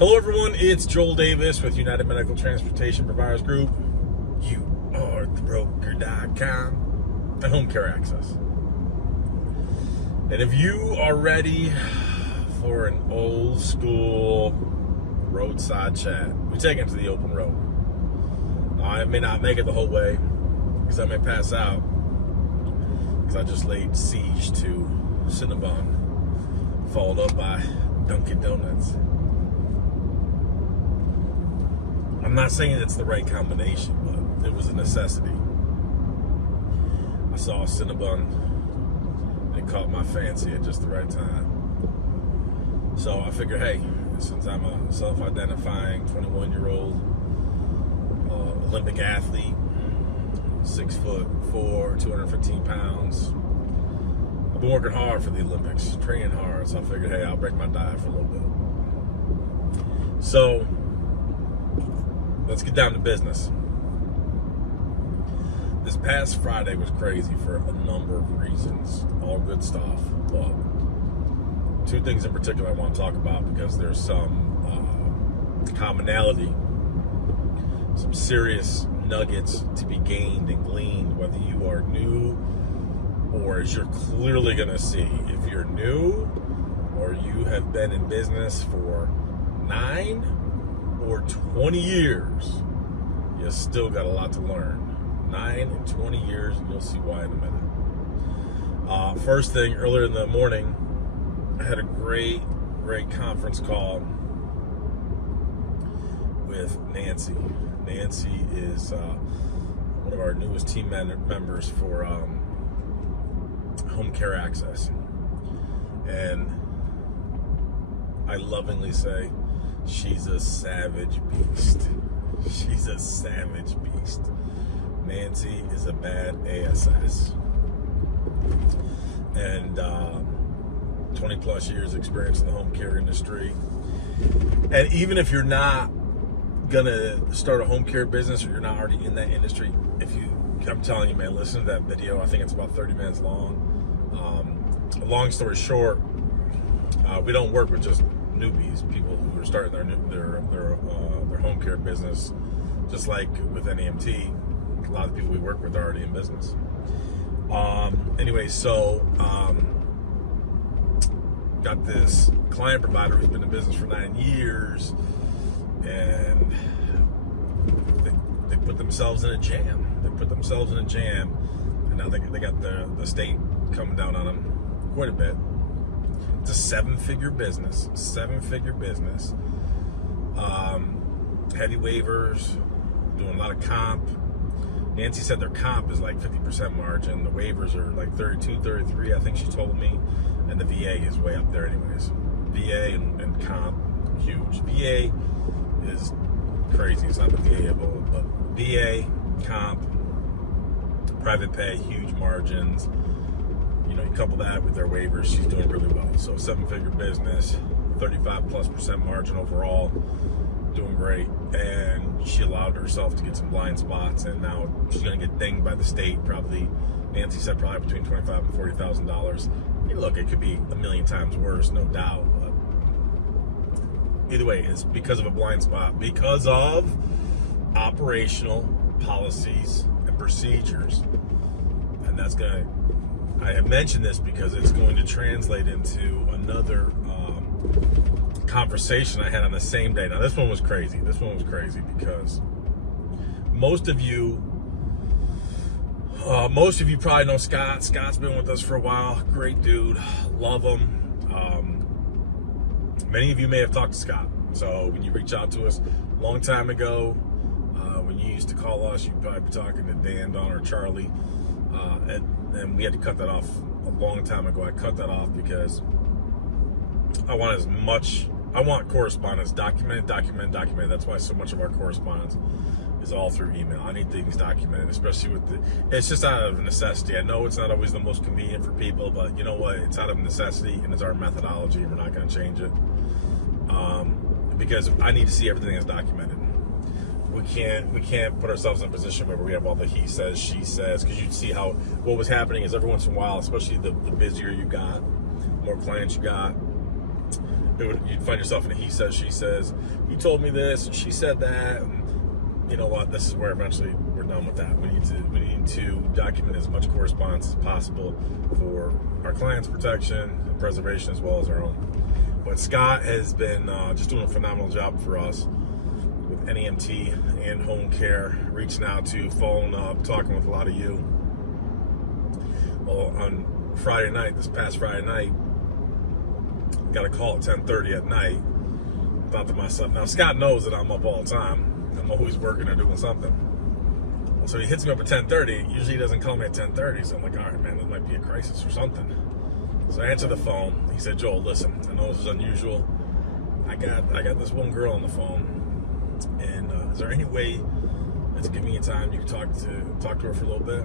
Hello everyone, it's Joel Davis with United Medical Transportation Providers Group. You are the broker.com and Home Care Access. And if you are ready for an old school roadside chat, we take it to the open road. I may not make it the whole way because I may pass out because I just laid siege to Cinnabon, followed up by Dunkin' Donuts. I'm not saying it's the right combination, but it was a necessity. I saw a Cinnabon and it caught my fancy at just the right time. So I figured, hey, since I'm a self-identifying 21-year-old Olympic athlete, 6'4", 215 pounds, I've been working hard for the Olympics, training hard, so I figured, hey, I'll break my diet for a little bit. So let's get down to business. This past Friday was crazy for a number of reasons, all good stuff, but two things in particular I want to talk about because there's some commonality, some serious nuggets to be gained and gleaned, whether you are new or, as you're clearly going to see, if you're new or you have been in business for 9 or 20 years, you still got a lot to learn. 9 and 20 years, and you'll see why in a minute. First thing, earlier in the morning, I had a great conference call with Nancy. Nancy is one of our newest team members for Home Care Access. And I lovingly say, she's a savage beast. She's a savage beast. Nancy is a bad ASS. And 20 plus years experience in the home care industry. And even if you're not gonna start a home care business or you're not already in that industry, I'm telling you, man, listen to that video. I think it's about 30 minutes long. Long story short, we don't work with just newbies, people who are starting their home care business. Just like with NEMT, a lot of people we work with are already in business. Anyway, so got this client provider who's been in business for 9 years, and they put themselves in a jam. And now they got the state coming down on them quite a bit. It's a seven-figure business. Heavy waivers, doing a lot of comp. Nancy said their comp is like 50% margin. The waivers are like 32, 33, I think she told me. And the VA is way up there anyways. VA and comp, huge. VA is crazy. It's not the VA of old, but VA, comp, private pay, huge margins. You know, you couple that with their waivers, she's doing really well. So 7-figure business, 35+% margin overall, doing great. And she allowed herself to get some blind spots, and now she's going to get dinged by the state. Probably, Nancy said, probably between $25,000 and $40,000. I mean, look, it could be a million times worse, no doubt. But either way, it's because of a blind spot, because of operational policies and procedures, and that's going to. I have mentioned this because it's going to translate into another conversation I had on the same day. Now, this one was crazy. Because most of you probably know Scott. Scott's been with us for a while. Great dude. Love him. Many of you may have talked to Scott. So when you reach out to us a long time ago, when you used to call us, you'd probably be talking to Dan, Don, or Charlie. And we had to cut that off a long time ago. I cut that off because I want correspondence, documented. That's why so much of our correspondence is all through email. I need things documented, especially it's just out of necessity. I know it's not always the most convenient for people, but you know what? It's out of necessity, and it's our methodology, and we're not going to change it. Because I need to see everything that's documented. We can't put ourselves in a position where we have all the he says, she says, because you'd see what was happening is every once in a while, especially the busier you got, more clients you got, you'd find yourself in a he says, she says. He told me this, and she said that. And you know what? This is where eventually we're done with that. We need to document as much correspondence as possible for our clients' protection and preservation, as well as our own. But Scott has been just doing a phenomenal job for us with NEMT and home care, reaching out to, following up, talking with a lot of you. Well, on Friday night, this past Friday night, got a call at 10:30 at night. Thought to myself, now Scott knows that I'm up all the time. I'm always working or doing something. So he hits me up at 10:30. Usually he doesn't call me at 10:30. So I'm like, all right, man, this might be a crisis or something. So I answer the phone. He said, Joel, listen, I know this is unusual. I got this one girl on the phone, and is there any way that's convenient time you can talk to her for a little bit?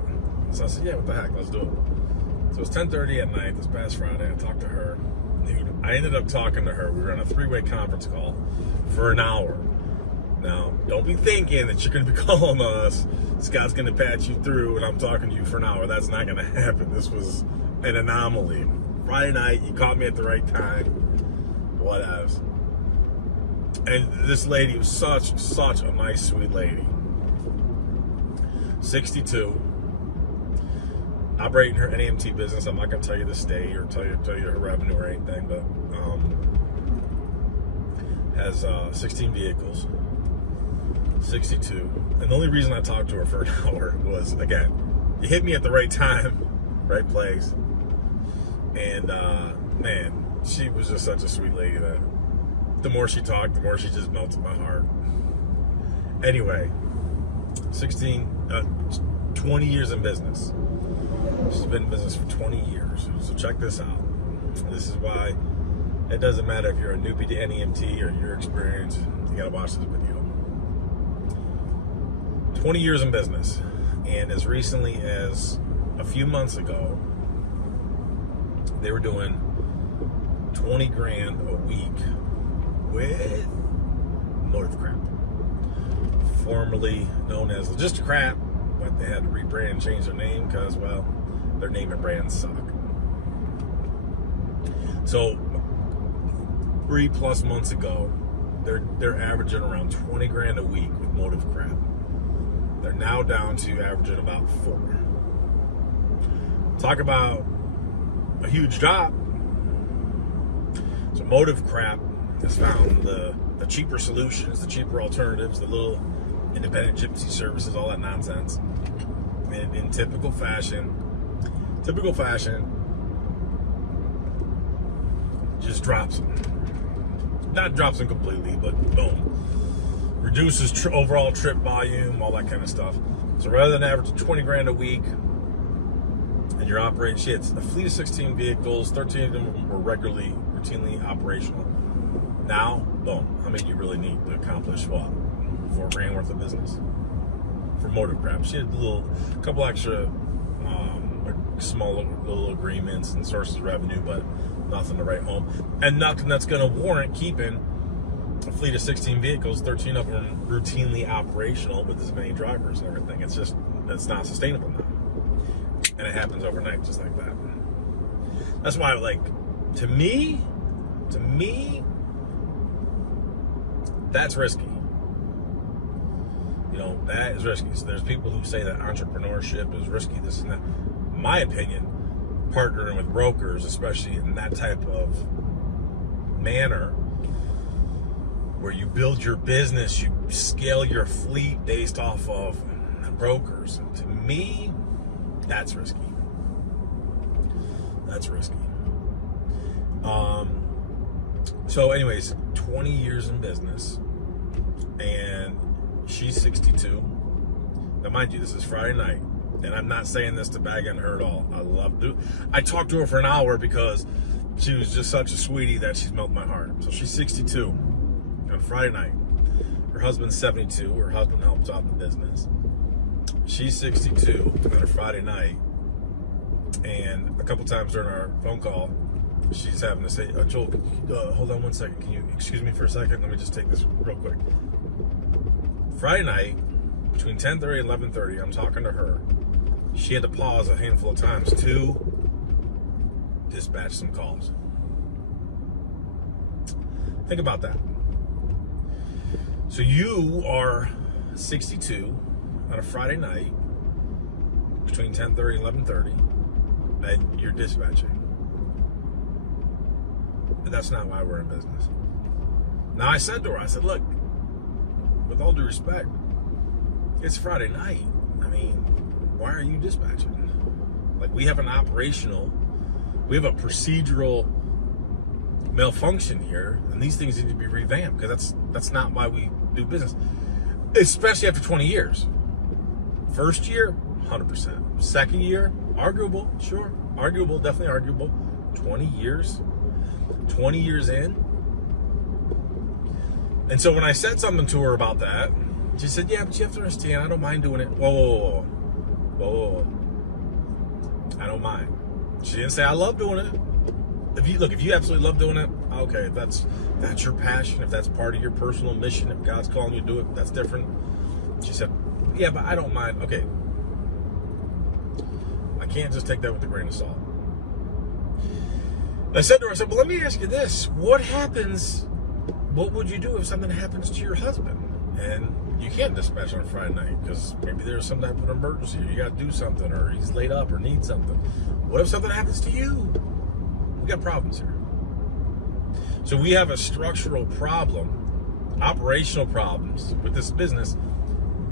So I said, yeah, what the heck, let's do it. So it's 10:30 at night this past Friday. I talked to her. Dude, I ended up talking to her. We were on a 3-way conference call for an hour. Now, don't be thinking that you're going to be calling us, Scott's going to patch you through, and I'm talking to you for an hour. That's not going to happen. This was an anomaly. Friday night, you caught me at the right time. Whatever. And this lady was such a nice, sweet lady. 62. Operating her NEMT business. I'm not going to tell you the state or tell you her revenue or anything, but has 16 vehicles. 62. And the only reason I talked to her for an hour was, again, you hit me at the right time, right place. And man, she was just such a sweet lady that the more she talked, the more she just melted my heart. Anyway, 20 years in business. She's been in business for 20 years. So check this out. This is why it doesn't matter if you're a newbie to NEMT or your experience, you gotta watch this video. 20 years in business, and as recently as a few months ago, they were doing 20 grand a week with Motive Crap, formerly known as Logisticrap, but they had to rebrand and change their name because, well, their name and brand suck. So 3+ months ago, they're averaging around 20 grand a week with Motive Crap. They're now down to averaging about 4. Talk about a huge drop. So Motive Crap has found the cheaper solutions, the cheaper alternatives, the little independent gypsy services, all that nonsense. And in typical fashion, just drops them. Not drops them completely, but boom. Reduces overall trip volume, all that kind of stuff. So rather than average 20 grand a week, and you're operating shit, a fleet of 16 vehicles, 13 of them were routinely operational. Now, boom, how many do you really need to accomplish what? 4 grand worth of business for Motive Crap. She had a couple extra small little agreements and sources of revenue, but nothing to write home, and nothing that's going to warrant keeping a fleet of 16 vehicles, 13 of them routinely operational with as many drivers and everything. It's not sustainable now, and it happens overnight just like that. That's why, like, to me, that's risky. You know, that is risky. So there's people who say that entrepreneurship is risky, this and that. In my opinion, partnering with brokers, especially in that type of manner, where you build your business, you scale your fleet based off of brokers, to me, that's risky. That's risky. So anyways, 20 years in business, and she's 62. Now, mind you, this is Friday night, and I'm not saying this to bag on her at all. I talked to her for an hour because she was just such a sweetie that she's melted my heart. So she's 62 on Friday night. Her husband's 72. Her husband helps out in the business. She's 62 on a Friday night, and a couple times during our phone call, she's having to say, Joel, hold on one second. Can you excuse me for a second? Let me just take this real quick. Friday night, between 10:30 and 11:30, I'm talking to her. She had to pause a handful of times to dispatch some calls. Think about that. So you are 62 on a Friday night between 10:30 and 11:30, and you're dispatching. But that's not why we're in business. Now, I said to her, I said, look, with all due respect, it's Friday night. I mean, why are you dispatching? Like, we have a procedural malfunction here, and these things need to be revamped, because that's not why we do business, especially after 20 years. First year, 100%. Second year, arguable, sure. Arguable, definitely arguable. 20 years in. And so when I said something to her about that, she said, yeah, but you have to understand, I don't mind doing it. Whoa. I don't mind. She didn't say I love doing it. If you absolutely love doing it, okay, if that's your passion, if that's part of your personal mission, if God's calling you to do it, that's different. She said, yeah, but I don't mind. Okay. I can't just take that with a grain of salt. I said to her, well, let me ask you this. What would you do if something happens to your husband? And you can't dispatch on a Friday night because maybe there's some type of emergency, or you got to do something, or he's laid up or needs something. What if something happens to you? We got problems here. So we have a structural problem, operational problems with this business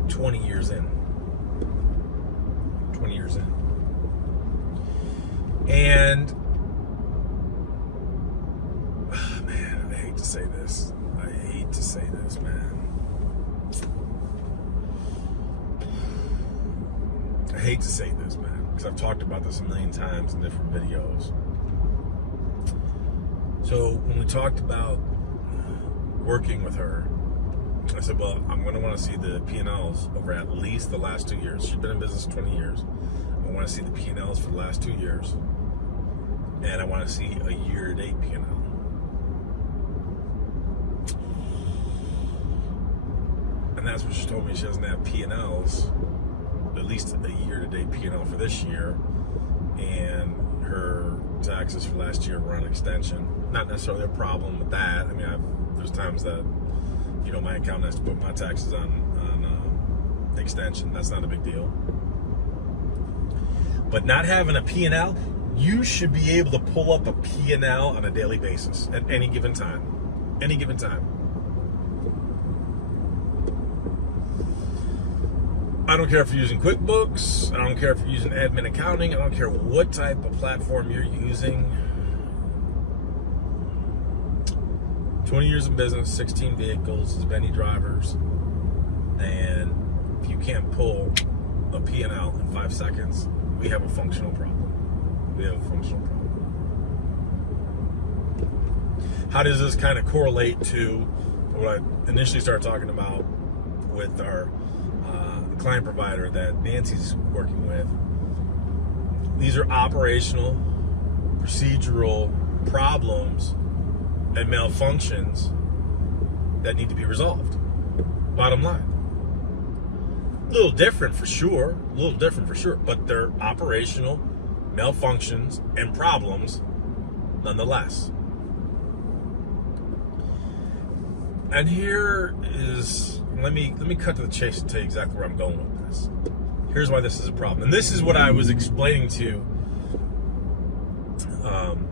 20 years in. 20 years in. And, man, I hate to say this. Man. I hate to say this, man, because I've talked about this a million times in different videos. So when we talked about working with her, I said, well, I'm going to want to see the P&Ls over at least the last 2 years. She's been in business 20 years. I want to see the P&Ls for the last 2 years. And I want to see a year-to-date P&L. And that's what she told me. She doesn't have P&Ls, at least a year-to-date P&L for this year. And her taxes for last year were on extension. Not necessarily a problem with that. I mean, there's times that, my accountant has to put my taxes on extension. That's not a big deal. But not having a P&L, you should be able to pull up a P&L on a daily basis at any given time. Any given time. I don't care if you're using QuickBooks. I don't care if you're using admin accounting. I don't care what type of platform you're using. 20 years in business, 16 vehicles, as many drivers. And if you can't pull a P&L in 5 seconds, we have a functional problem. How does this kind of correlate to what I initially started talking about with our client provider that Nancy's working with? These are operational, procedural problems and malfunctions that need to be resolved. Bottom line. A little different for sure, but they're operational malfunctions and problems nonetheless. And here is, let me cut to the chase and tell you exactly where I'm going with this. Here's why this is a problem. And this is what I was explaining to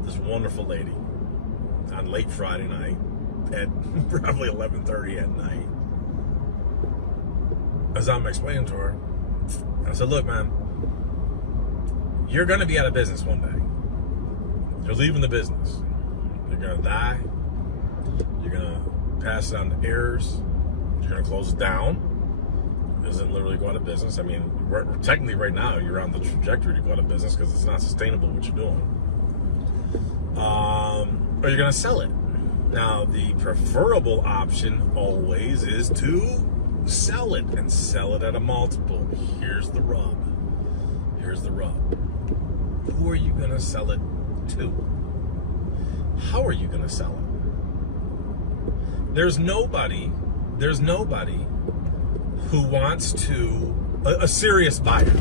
this wonderful lady on late Friday night at probably 11:30 at night. As I'm explaining to her, I said, look, man, you're going to be out of business one day. You're leaving the business. You're going to die. You're going to pass it on to heirs. You're going to close it down. It doesn't literally go out of business. I mean, we're technically right now, you're on the trajectory to go out of business because it's not sustainable what you're doing. Or you're going to sell it. Now, the preferable option always is to sell it and sell it at a multiple. Here's the rub. Who are you going to sell it to? How are you going to sell it? There's nobody who wants to, a serious buyer,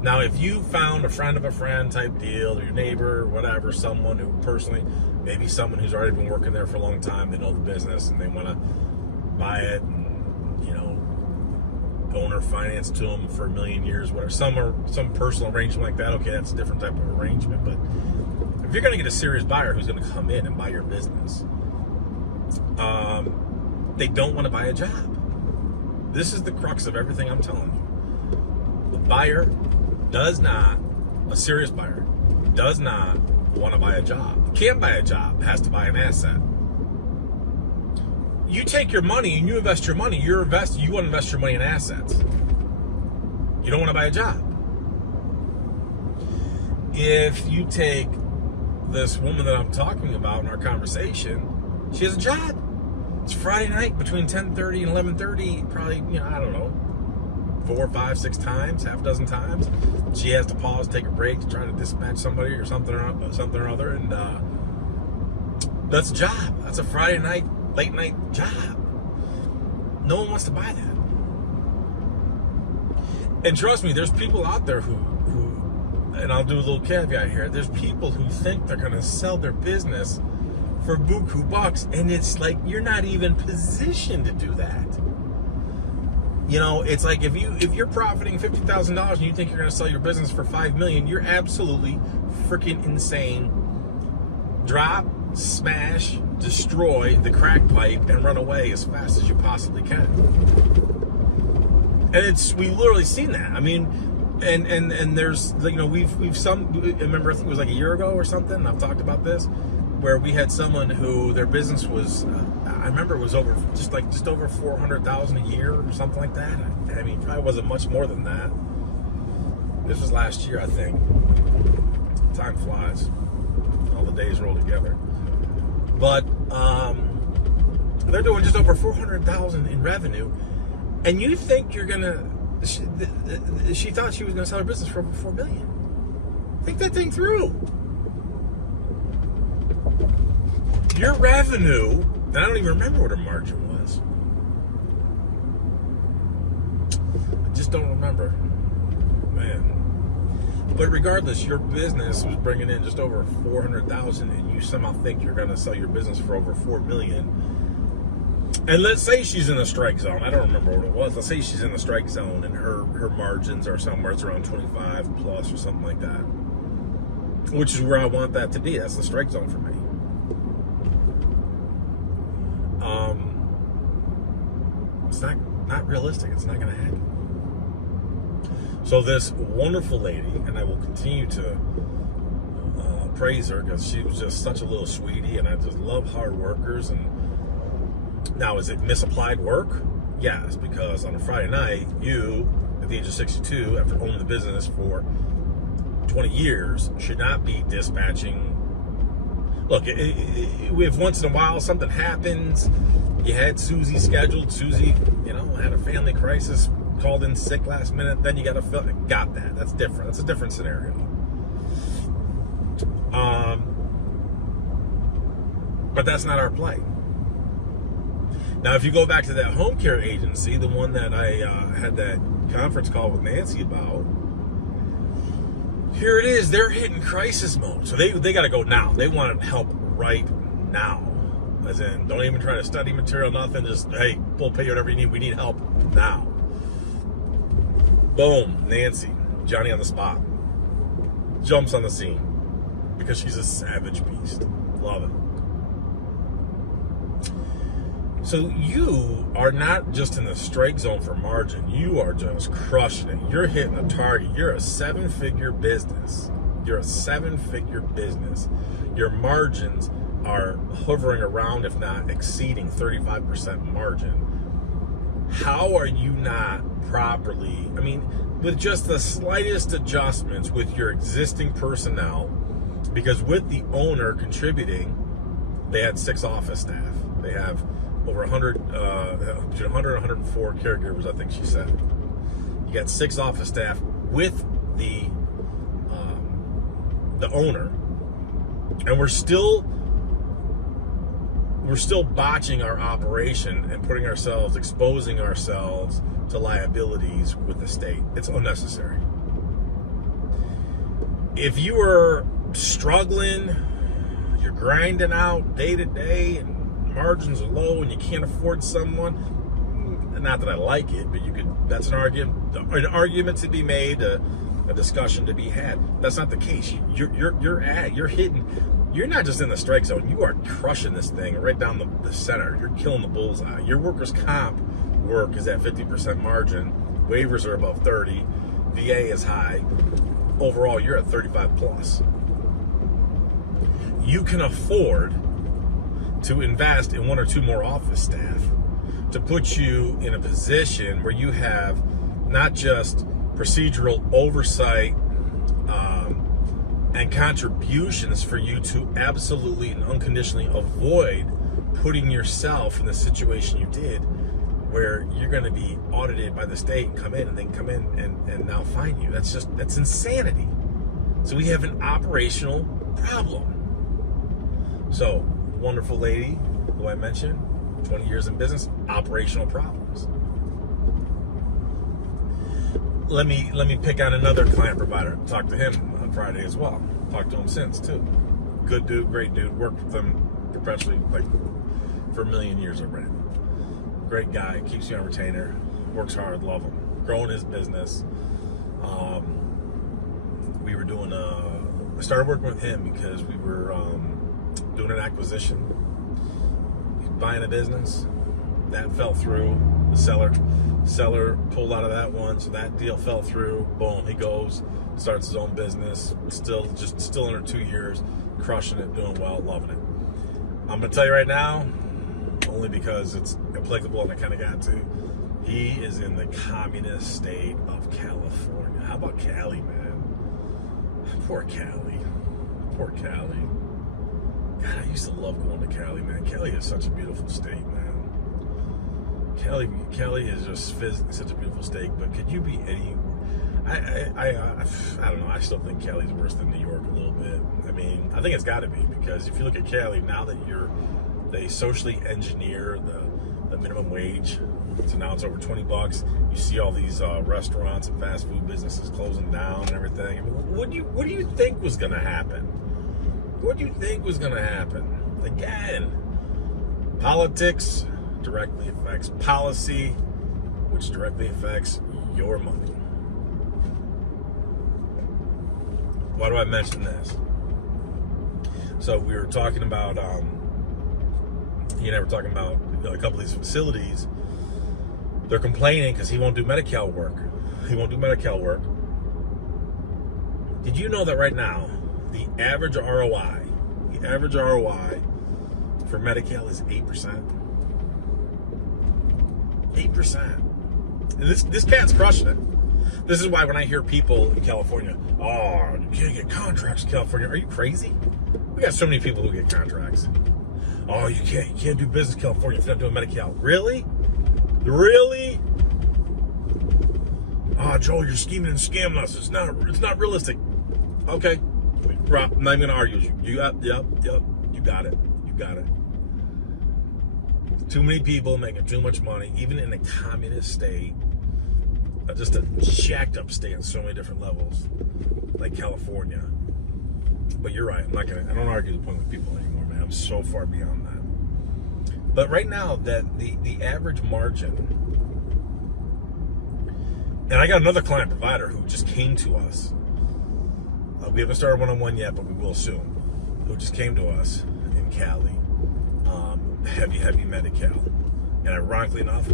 Now, if you found a friend of a friend type deal, or your neighbor, or whatever, someone who personally, maybe someone who's already been working there for a long time, they know the business and they want to buy it, and, owner finance to them for 1 million years, whatever. Some personal arrangement like that. Okay, that's a different type of arrangement. But if you're going to get a serious buyer who's going to come in and buy your business, they don't want to buy a job. This is the crux of everything I'm telling you. The buyer a serious buyer does not want to buy a job. Can't buy a job, has to buy an asset. You take your money and you invest your money, you want to invest your money in assets. You don't want to buy a job. If you take this woman that I'm talking about in our conversation, she has a job. It's Friday night between 10:30 and 11:30, probably, I don't know, 4, 5, 6 times, half a dozen times. She has to pause, take a break to try to dispatch somebody or something or other, and that's a job. That's a Friday night, late night job. No one wants to buy that. And trust me, there's people out there who, and I'll do a little caveat here, there's people who think they're going to sell their business for buku bucks, and it's like you're not even positioned to do that. It's like if you're profiting $50,000 and you think you're going to sell your business for $5 million, you're absolutely freaking insane. Drop, smash, destroy the crack pipe and run away as fast as you possibly can. And we literally seen that. I mean, and there's, we've remember, I think it was like a year ago or something, I've talked about this, where we had someone who their business was, I remember it was just over 400,000 a year or something like that. I mean, probably wasn't much more than that. This was last year, I think. Time flies. All the days roll together. But they're doing just over 400,000 in revenue, and you think you're gonna? She thought she was gonna sell her business for over $4 million. Think that thing through. Your revenue, and I don't even remember what her margin was. I just don't remember, man. But regardless, your business was bringing in just over 400,000, and you somehow think you're going to sell your business for over $4 million. And let's say she's in the strike zone. I don't remember what it was. Let's say she's in the strike zone, and her margins are somewhere it's around 25 plus or something like that, which is where I want that to be. That's the strike zone for me. It's not realistic. It's not going to happen. So this wonderful lady, and I will continue to praise her because she was just such a little sweetie, and I just love hard workers. And now, is it misapplied work? Yes, because on a Friday night, you, at the age of 62, after owning the business for 20 years, should not be dispatching. Look, if once in a while something happens, you had Susie scheduled, Susie, had a family crisis, called in sick last minute, then you got that. That's different. That's a different scenario. But that's not our play. Now, if you go back to that home care agency, the one that I had that conference call with Nancy about, here it is. They're hitting crisis mode. So they got to go now. They want help right now. As in, don't even try to study material, nothing. Just, hey, we'll pay you whatever you need. We need help now. Boom, Nancy, Johnny on the spot, jumps on the scene because she's a savage beast. Love it. So you are not just in the strike zone for margin. You are just crushing it. You're hitting a target. You're a 7-figure business. You're a 7-figure business. Your margins are hovering around, if not exceeding 35% margin. How are you not properly, with just the slightest adjustments with your existing personnel, because with the owner contributing, they had 6 office staff. They have over 100, between 100 and 104 caregivers, I think she said. You got 6 office staff with the owner, and we're still botching our operation and exposing ourselves to liabilities with the state. It's unnecessary. if you are struggling, you're grinding out day to day, and margins are low, and you can't afford someone. Not that I like it, but you could. That's an argument to be made, a discussion to be had. That's not the case. You're hitting. You're not just in the strike zone. You are crushing this thing right down the center. You're killing the bullseye. Your workers' comp work is at 50% margin. Waivers are above 30. VA is high. Overall, you're at 35 plus. You can afford to invest in one or two more office staff to put you in a position where you have not just procedural oversight and contributions for you to absolutely and unconditionally avoid putting yourself in the situation you did, where you're going to be audited by the state and come in and now fine you. That's insanity. So we have an operational problem. So, wonderful lady who I mentioned, 20 years in business, operational problems. Let me pick on another client provider. Talked to him on Friday as well. Talked to him since too. Good dude, great dude. Worked with him professionally like for a million years already. Great guy, keeps you on retainer, works hard, love him. Growing his business. We were doing I started working with him because we were doing an acquisition, buying a business. That fell through. The seller pulled out of that one, so that deal fell through. Boom, he goes, starts his own business. Still under 2 years, crushing it, doing well, loving it. I'm gonna tell you right now, only because it's applicable and I kind of got to. He is in the communist state of California. How about Cali, man? Poor Cali. Poor Cali. God, I used to love going to Cali, man. Cali is such a beautiful state, man. Cali is just physically such a beautiful state, but could you be any... I don't know. I still think Cali's worse than New York a little bit. I mean, I think it's got to be, because if you look at Cali, now that they socially engineer the minimum wage, so now it's over $20. You see all these restaurants and fast food businesses closing down and everything. I mean, what do you think was going to happen? What do you think was going to happen? Again, politics directly affects policy, which directly affects your money. Why do I mention this? So we were talking about, he and I were talking about a couple of these facilities. They're complaining because he won't do Medi-Cal work. He won't do Medi-Cal work. Did you know that right now, the average ROI for Medi-Cal is 8%? 8%. And this cat's crushing it. This is why when I hear people in California, oh, you can't get contracts in California. Are you crazy? We got so many people who get contracts. Oh, you can't do business in California if you're not doing Medi-Cal. Really? Really? Oh, Joel, you're scheming and scamming us. It's not realistic. Okay. Rob, I'm not even gonna argue with you. Yep. You got it. Too many people making too much money, even in a communist state, just a jacked up state on so many different levels, like California. But you're right. I don't argue the point with people anymore, man. I'm so far beyond that. But right now, that the average margin, and I got another client provider who just came to us. We haven't started one-on-one yet, but we will soon. Who just came to us in Cali, heavy Medi-Cal, and ironically enough,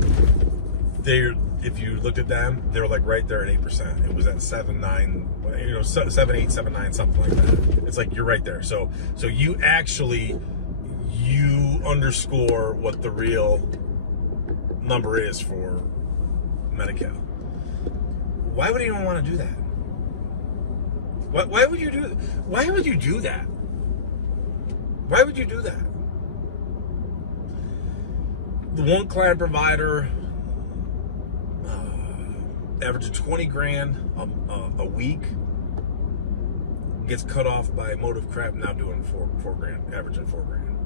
if you looked at them, they were like right there at 8%. It was at 7.9, 7.8, 7.9, something like that. It's like you're right there. So you underscore what the real number is for Medi-Cal. Why would anyone want to do that? Why would you do that? Why would you do that? Why would you do that? The one client provider averaging 20 grand a week gets cut off by motive crap, now doing 4 grand, averaging 4 grand.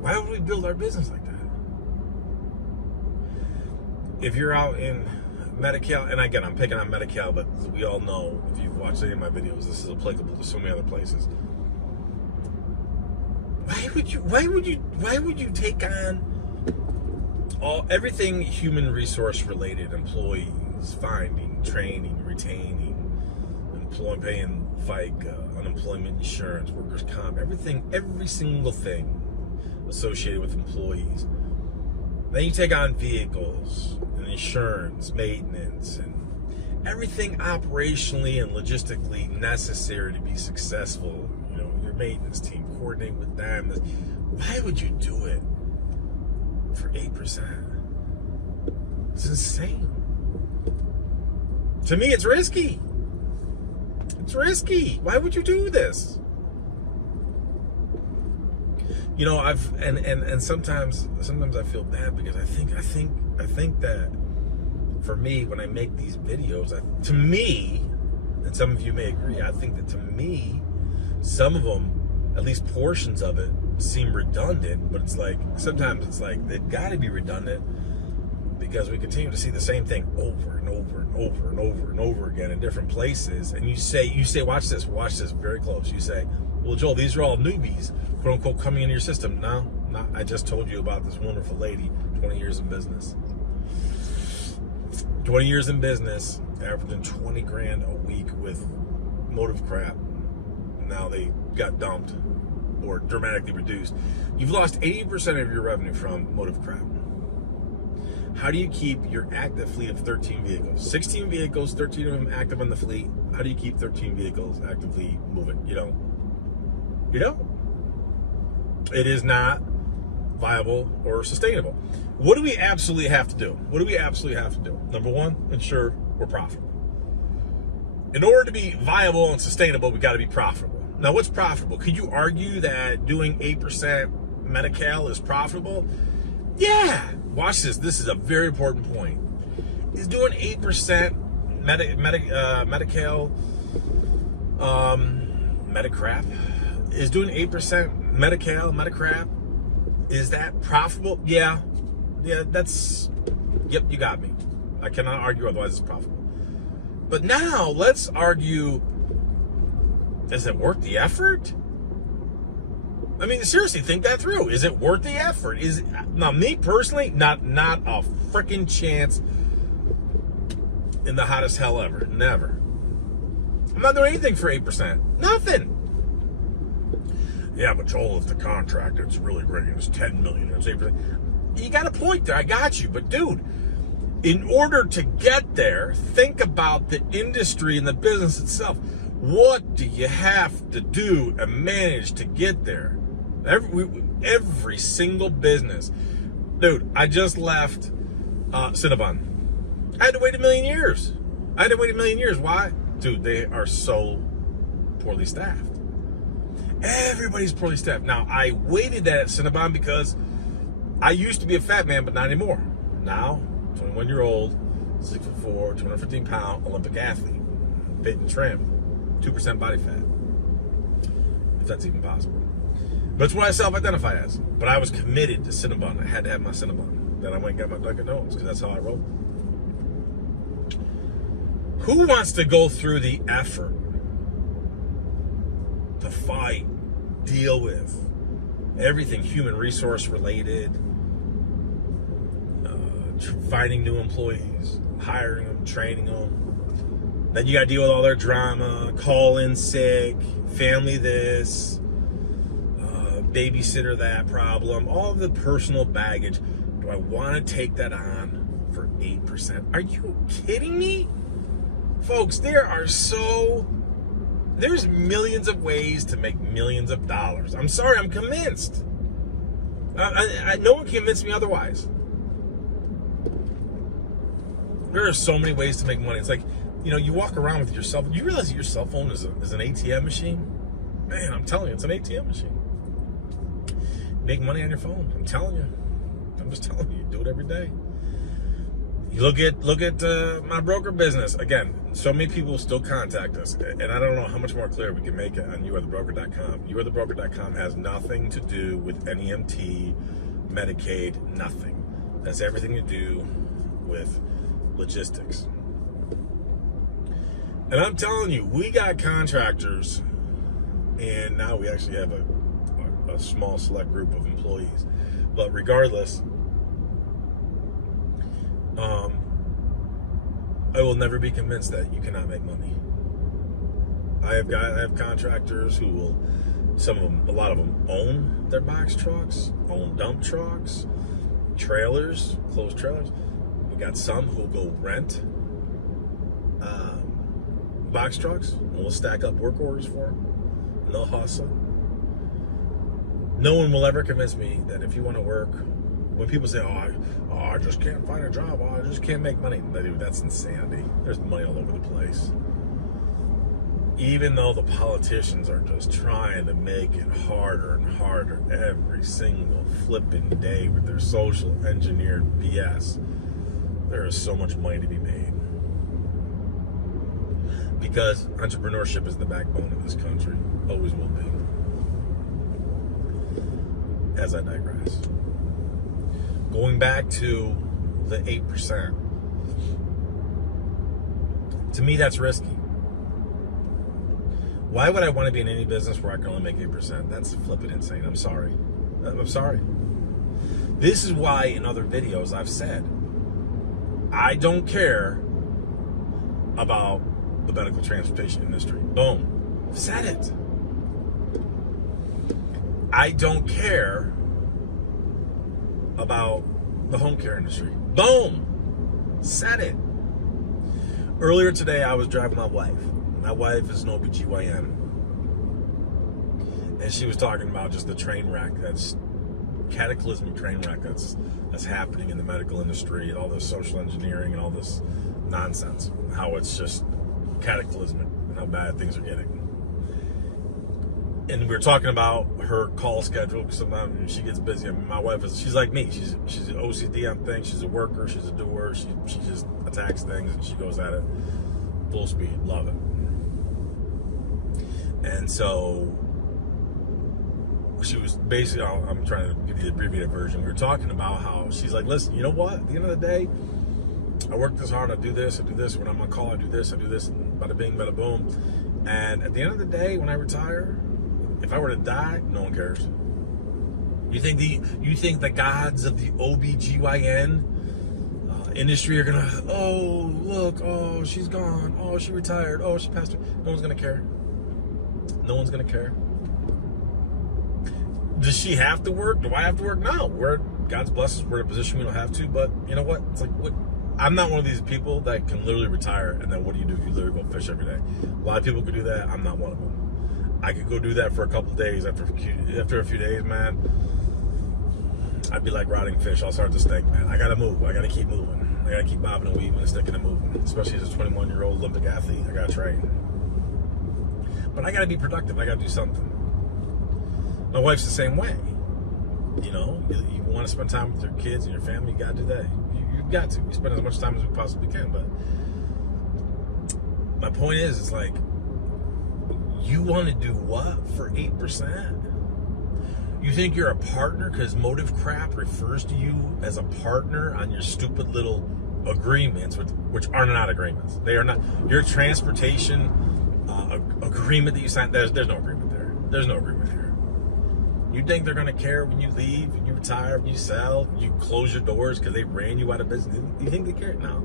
Why would we build our business like that? If you're out in Medi-Cal, and again, I'm picking on Medi-Cal, but we all know, if you've watched any of my videos, this is applicable to so many other places. Why would you take on everything human resource related, employees, finding, training, retaining, paying FICA, unemployment insurance, workers' comp, every single thing associated with employees. Then you take on vehicles and insurance, maintenance, and everything operationally and logistically necessary to be successful. You know, your maintenance team, coordinate with them. Why would you do it for 8%? It's insane. To me, it's risky. It's risky. Why would you do this? You know, and sometimes I feel bad because I think that for me, when I make these videos, to me, and some of you may agree, I think that to me, some of them, at least portions of it, seem redundant. But it's like sometimes it's like they've got to be redundant because we continue to see the same thing over and over and over and over and over again in different places. And you say, watch this very close. You say, well, Joel, these are all newbies, quote unquote, coming into your system. No, I just told you about this wonderful lady, 20 years in business. 20 years in business, averaging 20 grand a week with motive crap. Now they got dumped or dramatically reduced. You've lost 80% of your revenue from motive crap. How do you keep your active fleet of 13 vehicles? 16 vehicles, 13 of them active on the fleet. How do you keep 13 vehicles actively moving? You don't. It is not viable or sustainable. What do we absolutely have to do? Number one, ensure we're profitable. In order to be viable and sustainable, we got to be profitable. Now, what's profitable? Could you argue that doing 8% Medi-Cal is profitable? Yeah. Watch this. This is a very important point. Is doing 8% Medi-Cal, Medi-Crap? Is doing 8% Medi-Cal, Medi-Crap, is that profitable? Yeah, that's, yep, you got me. I cannot argue otherwise it's profitable. But now let's argue, is it worth the effort? I mean, seriously, think that through. Is it worth the effort? Now, me personally, not a freaking chance in the hottest hell ever. Never. I'm not doing anything for 8%. Nothing. Yeah, but Joel, if the contract, it's really great. It's 10 million. It's 8%. You got a point there. I got you. But, dude, in order to get there, think about the industry and the business itself. What do you have to do and manage to get there? Every single business. Dude, I just left Cinnabon. I had to wait a million years. Why? Dude, they are so poorly staffed. Everybody's poorly staffed. Now, I waited that at Cinnabon because I used to be a fat man, but not anymore. Now, 21-year-old, 6'4", 215 pound Olympic athlete, fit and trim, 2% body fat, if that's even possible. But it's what I self-identify as. But I was committed to Cinnabon. I had to have my Cinnabon. Then I went and got my Dunkin' Donuts because that's how I roll. Who wants to go through the effort to fight, deal with everything human resource related, finding new employees, hiring them, training them? Then you got to deal with all their drama, call in sick, family this, babysitter that problem, all of the personal baggage. Do I want to take that on for 8%? Are you kidding me? Folks, there's millions of ways to make millions of dollars. I'm sorry, I'm convinced. No one convinced me otherwise. There are so many ways to make money. It's like, you walk around with your cell phone. You realize that your cell phone is an ATM machine? Man, I'm telling you, it's an ATM machine. Make money on your phone. I'm telling you. I'm just telling you. Do it every day. You look at my broker business. Again, so many people still contact us, and I don't know how much more clear we can make it on youarethebroker.com. Youarethebroker.com has nothing to do with NEMT, Medicaid, nothing. That's everything to do with logistics. And I'm telling you, we got contractors, and now we actually have a small select group of employees. But regardless, I will never be convinced that you cannot make money. I have contractors who will, a lot of them own their box trucks, own dump trucks, trailers, closed trailers. We got some who will go rent box trucks, and we'll stack up work orders for them, and they'll hustle. No one will ever convince me that if you want to work, when people say, I just can't find a job, I just can't make money. Dude, that's insanity. There's money all over the place. Even though the politicians are just trying to make it harder and harder every single flipping day with their social engineered BS, there is so much money to be made. Because entrepreneurship is the backbone of this country. Always will be. As I digress. Going back to the 8%. To me, that's risky. Why would I want to be in any business where I can only make 8%? That's flipping insane. I'm sorry. This is why in other videos I've said, I don't care about the medical transportation industry. Boom. I've said it. I don't care about the home care industry. Boom. Said it. Earlier today, I was driving my wife. My wife is an OBGYN. And she was talking about just the train wreck, that's cataclysmic train wreck that's happening in the medical industry, and all this social engineering and all this nonsense. How it's just cataclysmic and how bad things are getting. And we were talking about her call schedule, because sometimes she gets busy. I mean, my wife she's like me. She's OCD on things. She's a worker. She's a doer. She just attacks things and she goes at it full speed. Love it. And so she was basically, I'm trying to give you the abbreviated version. We were talking about how she's like, listen, you know what? At the end of the day, I work this hard. I do this. When I'm on call, I do this. And bada bing, bada boom. And at the end of the day, when I retire, if I were to die, no one cares. You think the gods of the OBGYN industry are gonna, oh look, oh she's gone, oh she retired, oh she passed away. No one's gonna care. No one's gonna care. Does she have to work? Do I have to work? No. God's blessed us. We're in a position we don't have to. But you know what? It's like, I'm not one of these people that can literally retire and then what do? You literally go fish every day. A lot of people could do that. I'm not one of them. I could go do that for a couple of days. After a few days, man, I'd be like rotting fish. I'll start to stink, man. I gotta move. I gotta keep moving. I gotta keep bobbing and weaving and sticking and moving. Especially as a 21-year-old Olympic athlete, I gotta train. But I gotta be productive. I gotta do something. My wife's the same way. You know, you want to spend time with your kids and your family, you gotta do that. You've got to. We spend as much time as we possibly can. But my point is, it's like, you want to do what for 8%? You think you're a partner because Motive Crap refers to you as a partner on your stupid little agreements, which are not agreements. They are not. Your transportation agreement that you signed, there's no agreement there. There's no agreement here. You think they're going to care when you leave, when you retire, when you sell, when you close your doors because they ran you out of business? You think they care? No.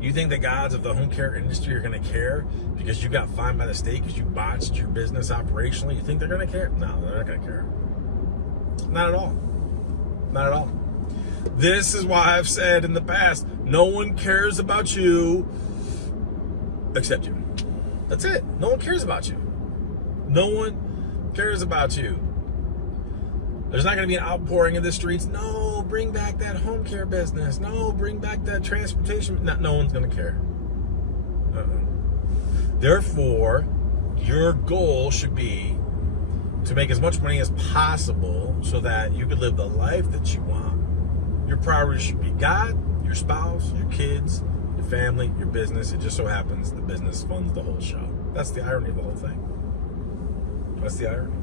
You think the gods of the home care industry are going to care because you got fined by the state because you botched your business operationally? You think they're going to care? No, they're not going to care. Not at all. Not at all. This is why I've said in the past, no one cares about you except you. That's it. No one cares about you. No one cares about you. There's not going to be an outpouring in the streets. No, bring back that home care business. No, bring back that transportation. No one's going to care. Therefore, your goal should be to make as much money as possible so that you can live the life that you want. Your priorities should be God, your spouse, your kids, your family, your business. It just so happens the business funds the whole show. That's the irony of the whole thing. That's the irony.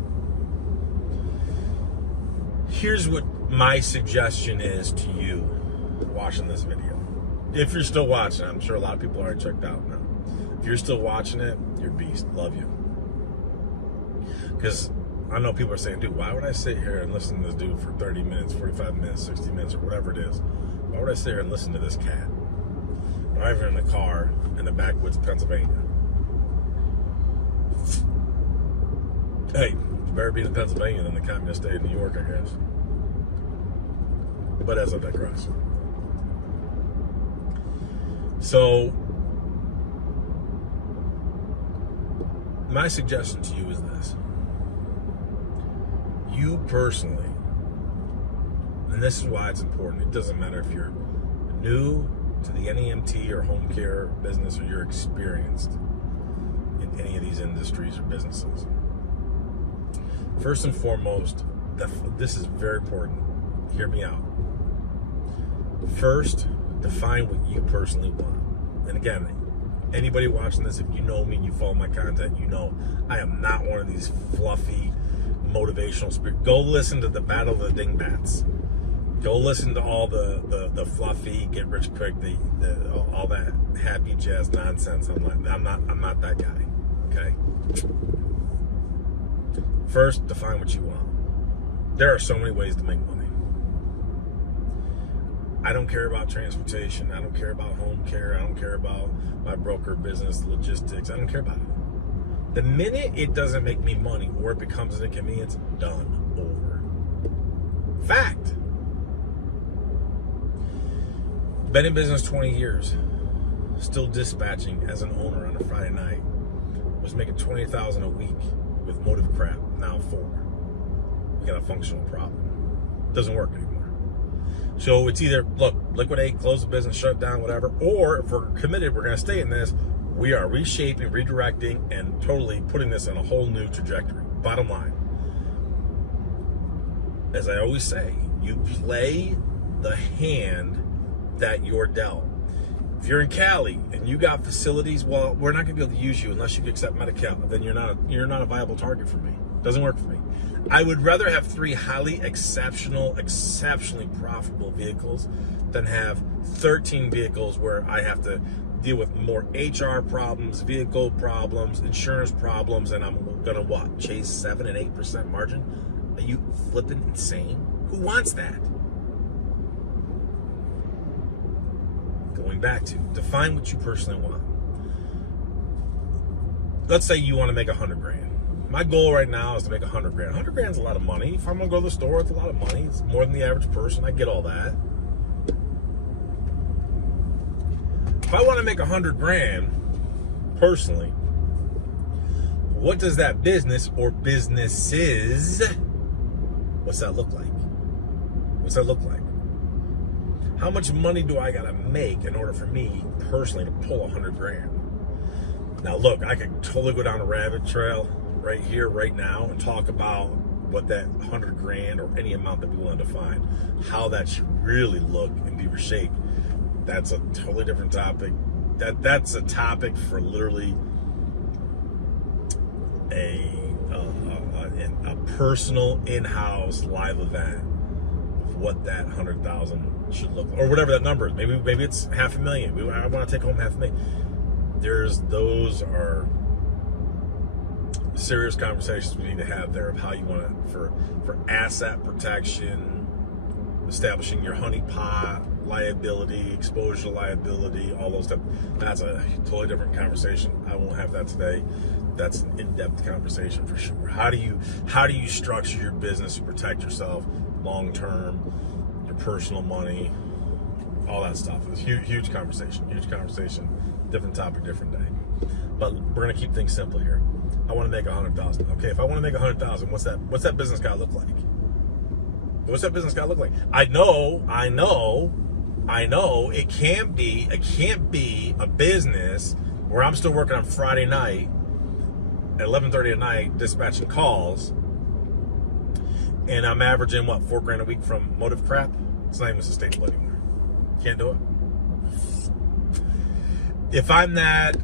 Here's what my suggestion is to you watching this video. if you're still watching, I'm sure a lot of people already checked out now. If you're still watching it, you're a beast. Love you. Because I know people are saying, dude, why would I sit here and listen to this dude for 30 minutes, 45 minutes, 60 minutes, or whatever it is? Why would I sit here and listen to this cat driving in the car in the backwoods of Pennsylvania? Hey, you better be in Pennsylvania than the communist state of New York, I guess. But as I digress. So, my suggestion to you is this. You personally, and this is why it's important, it doesn't matter if you're new to the NEMT or home care business or you're experienced in any of these industries or businesses. First and foremost, this is very important. Hear me out. First, define what you personally want. And again, anybody watching this, if you know me and you follow my content, you know I am not one of these fluffy, motivational spirit. Go listen to the Battle of the Dingbats. Go listen to all the fluffy, get rich quick, all that happy jazz nonsense. I'm not that guy. Okay. First, define what you want. There are so many ways to make money. I don't care about transportation. I don't care about home care. I don't care about my broker business, logistics. I don't care about it. The minute it doesn't make me money or it becomes an inconvenience, done, over. Fact. Been in business 20 years. Still dispatching as an owner on a Friday night. Was making $20,000 a week with motive crap. Now 4. We got a functional problem. Doesn't work anymore. So it's either, look, liquidate, close the business, shut down, whatever, or if we're committed, we're going to stay in this, we are reshaping, redirecting, and totally putting this on a whole new trajectory. Bottom line, as I always say, you play the hand that you're dealt. If you're in Cali and you got facilities, well, we're not going to be able to use you unless you accept Medi-Cal. Then you're not a viable target for me. Doesn't work for me. I would rather have 3 highly exceptionally profitable vehicles than have 13 vehicles where I have to deal with more HR problems, vehicle problems, insurance problems, and I'm gonna what? Chase 7 and 8% margin? Are you flipping insane? Who wants that? Going back to define what you personally want. Let's say you want to make $100,000. My goal right now is to make $100,000. $100,000 is a lot of money. If I'm gonna go to the store, it's a lot of money. It's more than the average person. I get all that. If I want to make $100,000 personally, what does that business or businesses, what's that look like? What's that look like? How much money do I gotta make in order for me personally to pull $100,000? Now look, I could totally go down a rabbit trail right here, right now, and talk about what that $100,000 or any amount that we want to define, how that should really look and be reshaped. That's a totally different topic. That's a topic for literally a personal in-house live event of what that 100,000 should look like, or whatever that number is. Maybe it's $500,000. I want to take home $500,000. Those are serious conversations we need to have there of how you want to, for asset protection, establishing your honeypot, liability, exposure liability, all those stuff. That's a totally different conversation. I won't have that today. That's an in-depth conversation for sure. How do you structure your business to protect yourself long term, your personal money, all that stuff. It's huge conversation. Different topic, different day. But we're gonna keep things simple here. I want to make 100,000. Okay, if I want to make 100,000, what's that business gotta look like? What's that business gotta look like? I know. It can't be a business where I'm still working on Friday night at 11:30 at night, dispatching calls, and I'm averaging what, $4,000 a week from motive crap. It's not even sustainable anymore. Can't do it. If I'm that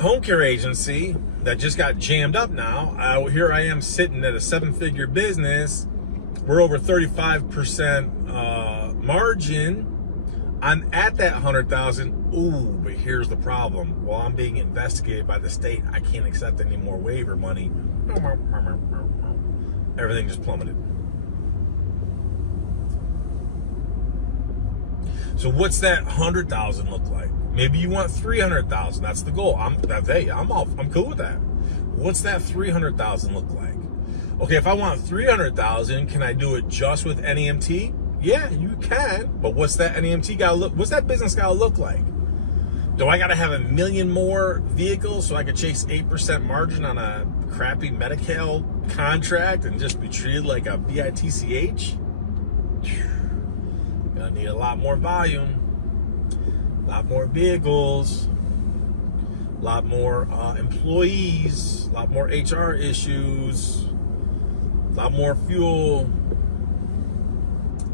home care agency that just got jammed up now, here I am sitting at a 7-figure business. We're over 35% margin I'm at that 100,000. Ooh, but here's the problem. While I'm being investigated by the state, I can't accept any more waiver money. Everything just plummeted. So what's that 100,000 look like? Maybe you want 300,000. That's the goal. I'm cool with that. What's that 300,000 look like? Okay, if I want 300,000, can I do it just with NEMT? Yeah, you can. But what's that NEMT gotta look? What's that business gotta look like? Do I gotta have 1 million more vehicles so I can chase 8% margin on a crappy Medi-Cal contract and just be treated like a BITCH? Gonna need a lot more volume, a lot more vehicles, a lot more employees, a lot more HR issues, a lot more fuel,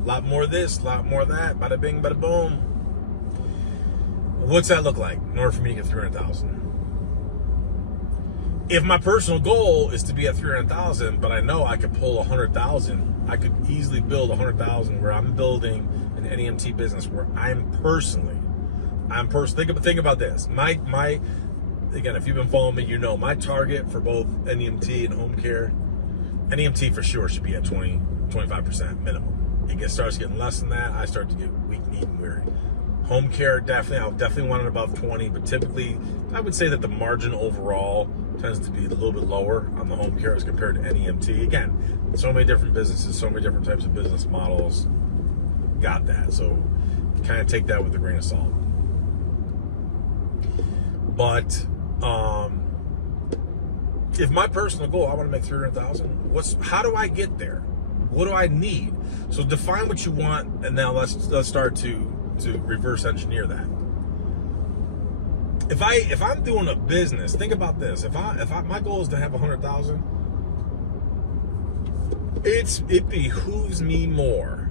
a lot more this, a lot more that, bada bing, bada boom. What's that look like in order for me to get 300,000? If my personal goal is to be at 300,000, but I know I could pull 100,000, I could easily build 100,000 where I'm building an NEMT business where I'm personally. Think about this. Again, if you've been following me, you know my target for both NEMT and home care. NEMT for sure should be at 25% minimum. It starts getting less than that. I start to get weak, kneed, and weary. Home care, I'll definitely want it above 20, but typically I would say that the margin overall tends to be a little bit lower on the home care as compared to NEMT. Again, so many different businesses, so many different types of business models. Got that. So kind of take that with a grain of salt. But if my personal goal, I want to make 300,000, how do I get there? What do I need? So define what you want, and now let's start to reverse engineer that. If I'm doing a business, think about this. If my goal is to have 100,000, it behooves me more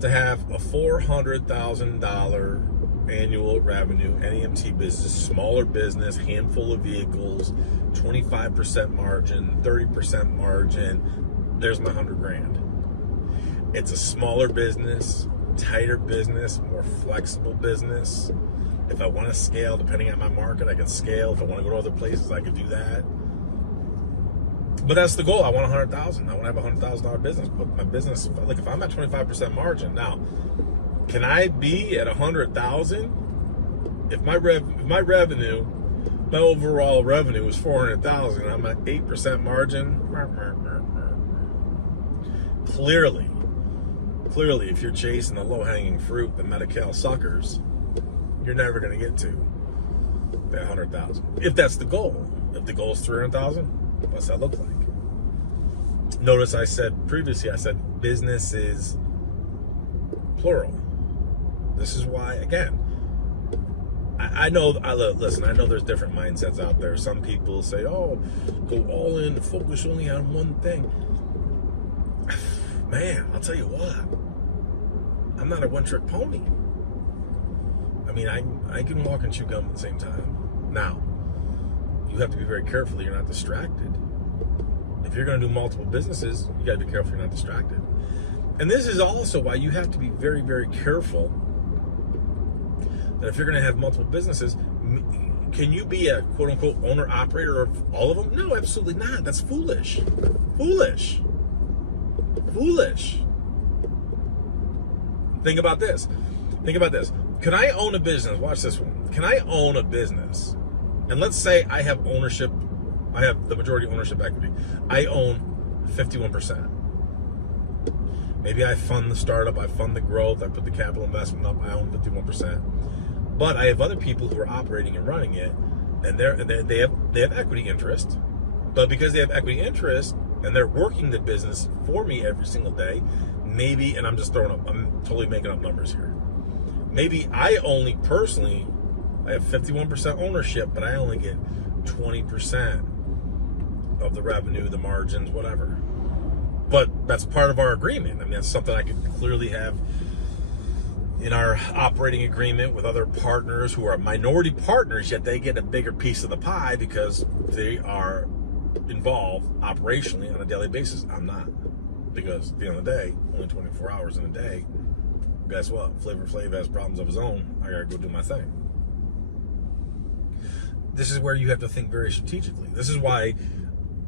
to have a $400,000 annual revenue NEMT business, smaller business, handful of vehicles, 25% margin, 30% margin. There's my 100 grand. It's a smaller business, tighter business, more flexible business. If I want to scale, depending on my market, I can scale. If I want to go to other places, I can do that. But that's the goal. I want 100,000. I want to have a $100,000 business. But my business, like if I'm at 25% margin now, can I be at 100,000 if my revenue, my overall revenue is 400,000, and I'm at 8% margin? Clearly, if you're chasing the low-hanging fruit, the Medi-Cal suckers, you're never going to get to that 100,000. If that's the goal. If the goal is 300,000, what's that look like? Notice I said previously, business is plural. This is why, again, I know there's different mindsets out there. Some people say, oh, go all in, focus only on one thing. Man, I'll tell you what, I'm not a one-trick pony. I mean, I can walk and chew gum at the same time. Now, you have to be very careful you're not distracted. If you're going to do multiple businesses, you got to be careful you're not distracted. And this is also why you have to be very, very careful that if you're going to have multiple businesses, can you be a quote-unquote owner-operator of all of them? No, absolutely not. That's foolish. Foolish. Think about this. Can I own a business? Watch this one. Can I own a business? And let's say I have ownership. I have the majority ownership equity. I own 51%. Maybe I fund the startup. I fund the growth. I put the capital investment up. I own 51%. But I have other people who are operating and running it, and they have equity interest. But because they have equity interest and they're working the business for me every single day, maybe, and I'm totally making up numbers here. Maybe I have 51% ownership, but I only get 20% of the revenue, the margins, whatever. But that's part of our agreement. I mean, that's something I could clearly have in our operating agreement with other partners who are minority partners, yet they get a bigger piece of the pie because they are involved operationally on a daily basis. I'm not, because at the end of the day, only 24 hours in a day, guess what? Flavor Flav has problems of his own. I gotta go do my thing. This is where you have to think very strategically. This is why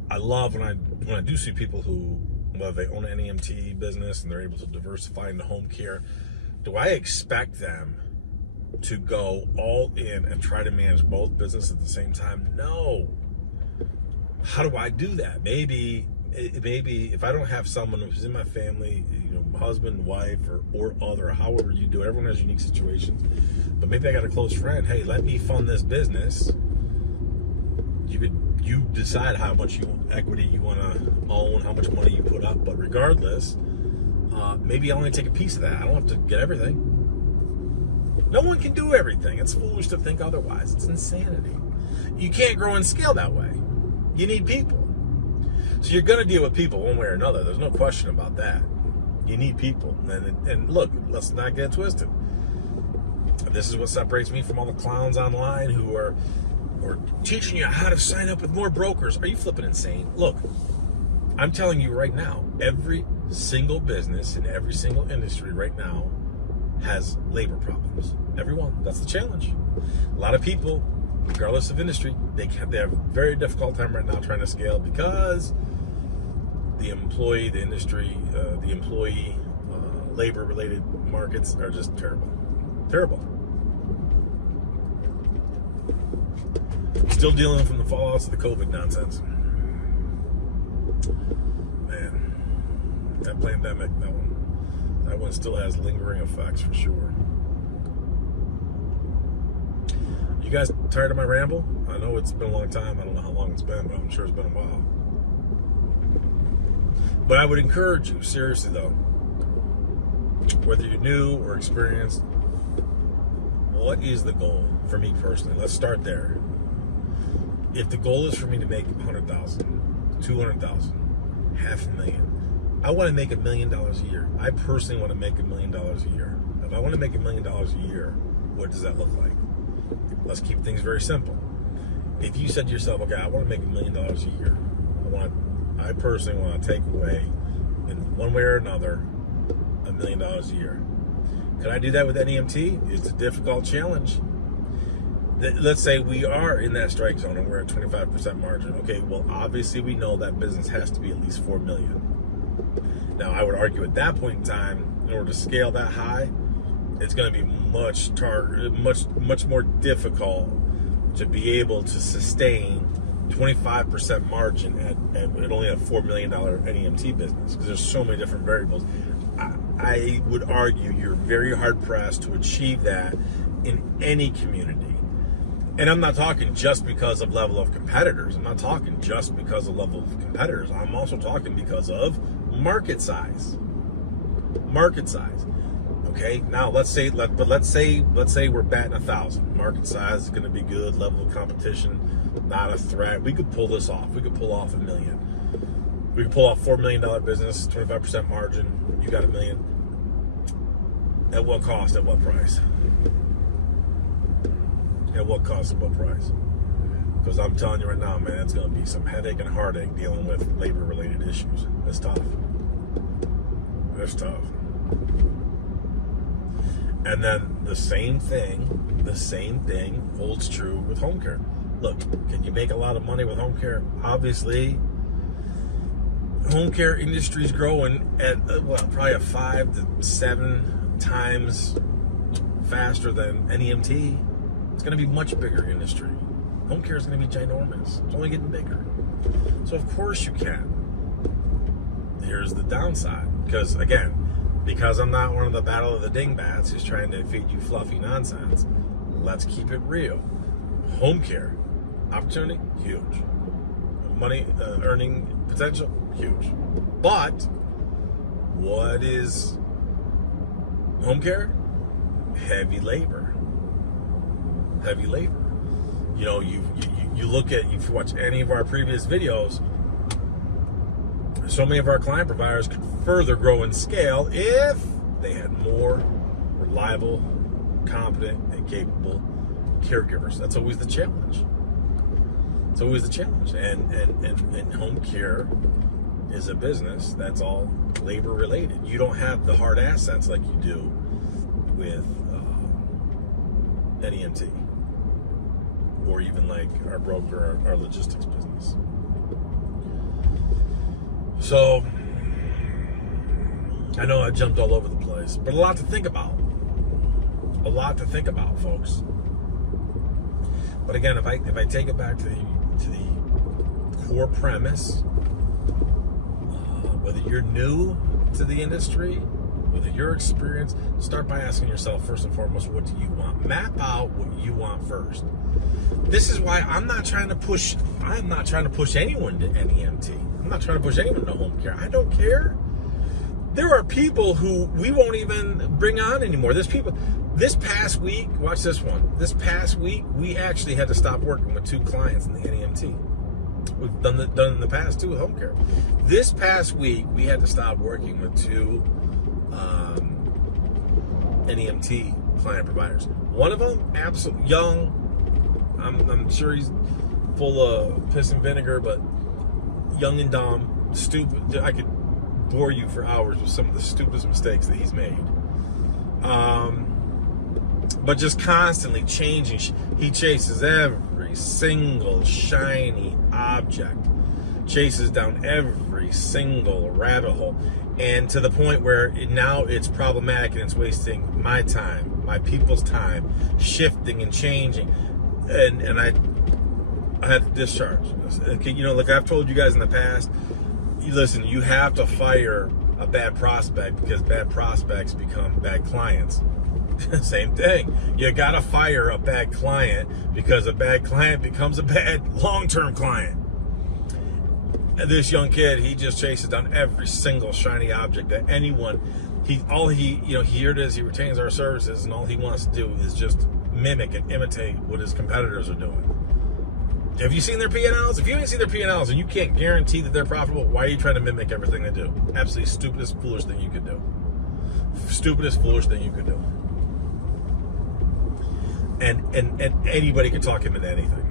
I love when I do see people who, well, they own an NEMT business and they're able to diversify into home care. Do I expect them to go all in and try to manage both businesses at the same time? No. How do I do that? Maybe if I don't have someone who's in my family, husband, wife, or other, however you do it, everyone has unique situations. But maybe I got a close friend. Hey, let me fund this business. You decide how much equity you want to own, how much money you put up. But regardless, maybe I only take a piece of that. I don't have to get everything. No one can do everything. It's foolish to think otherwise. It's insanity. You can't grow and scale that way. You need people. So you're going to deal with people one way or another. There's no question about that. You need people. And look, let's not get twisted. This is what separates me from all the clowns online who are teaching you how to sign up with more brokers. Are you flipping insane? Look, I'm telling you right now, every single business in every single industry right now has labor problems. Everyone. That's the challenge. A lot of people, regardless of industry, they have a very difficult time right now trying to scale because the employee labor-related markets are just terrible. Terrible. Still dealing from the fallouts of the COVID nonsense. Man, that pandemic, that one still has lingering effects for sure. You guys tired of my ramble? I know it's been a long time. I don't know how long it's been, but I'm sure it's been a while. But I would encourage you, seriously though, whether you're new or experienced, what is the goal for me personally? Let's start there. If the goal is for me to make 100,000, 200,000, $500,000, I want to make $1 million a year. I personally want to make $1 million a year. If I want to make $1 million a year, what does that look like? Let's keep things very simple. If you said to yourself, okay, I want to make $1 million a year, I personally want to take away, in one way or another, $1 million a year. Could I do that with NEMT? It's a difficult challenge. Let's say we are in that strike zone and we're at 25% margin. Okay, well, obviously we know that business has to be at least $4 million. Now, I would argue at that point in time, in order to scale that high, it's going to be much more difficult to be able to sustain 25% margin at only a $4 million NEMT business, because there's so many different variables. I would argue you're very hard pressed to achieve that in any community. And I'm not talking just because of level of competitors. I'm not talking just because of level of competitors. I'm also talking because of market size. Market size. Okay, now let's say we're batting 1,000. Market size is going to be good. Level of competition, not a threat. We could pull this off. We could pull off $1 million. We could pull off $4 million business, 25% margin. You got $1 million. At what cost? At what price? At what cost? At what price? Because I'm telling you right now, man, it's going to be some headache and heartache dealing with labor-related issues. It's tough. It's tough. And then the same thing holds true with home care. Look, can you make a lot of money with home care? Obviously, home care industry is growing at probably a 5 to 7 times faster than NEMT. It's going to be much bigger industry. Home care is going to be ginormous. It's only getting bigger. So of course you can. Here's the downside, because I'm not one of the battle of the dingbats who's trying to feed you fluffy nonsense. Let's keep it real. Home care, opportunity, huge. Money, earning potential, huge. But what is home care? Heavy labor. Heavy labor. You know, you look at, if you watch any of our previous videos, so many of our client providers could further grow and scale if they had more reliable, competent, and capable caregivers. That's always the challenge. It's always the challenge. And home care is a business that's all labor related. You don't have the hard assets like you do with NEMT, or even like our broker, our logistics business. So I know I jumped all over the place, but a lot to think about. A lot to think about, folks. But again, if I take it back to the core premise, whether you're new to the industry, whether you're experienced, start by asking yourself first and foremost, what do you want? Map out what you want first. This is why I'm not trying to push anyone to NEMT. I'm not trying to push anyone to home care. I don't care. There are people who we won't even bring on anymore. This past week, watch this one. This past week, we actually had to stop working with 2 clients in the NEMT. We've done in the past too with home care. This past week, we had to stop working with 2 NEMT client providers. One of them, absolutely young. I'm sure he's full of piss and vinegar, but young and dumb, stupid. I could bore you for hours with some of the stupidest mistakes that he's made. But just constantly changing. He chases every single shiny object, chases down every single rabbit hole, and to the point where now it's problematic and it's wasting my time, my people's time, shifting and changing. And I had to discharge. Okay, you know, like I've told you guys in the past, listen, you have to fire a bad prospect because bad prospects become bad clients. Same thing. You gotta fire a bad client because a bad client becomes a bad long-term client. And this young kid, he just chases down every single shiny object that anyone. Here it is. He retains our services, and all he wants to do is just mimic and imitate what his competitors are doing. Have you seen their P&Ls? If you haven't seen their P&Ls and you can't guarantee that they're profitable, why are you trying to mimic everything they do? Absolutely stupidest, foolish thing you could do. Stupidest, foolish thing you could do. And anybody can talk him into anything.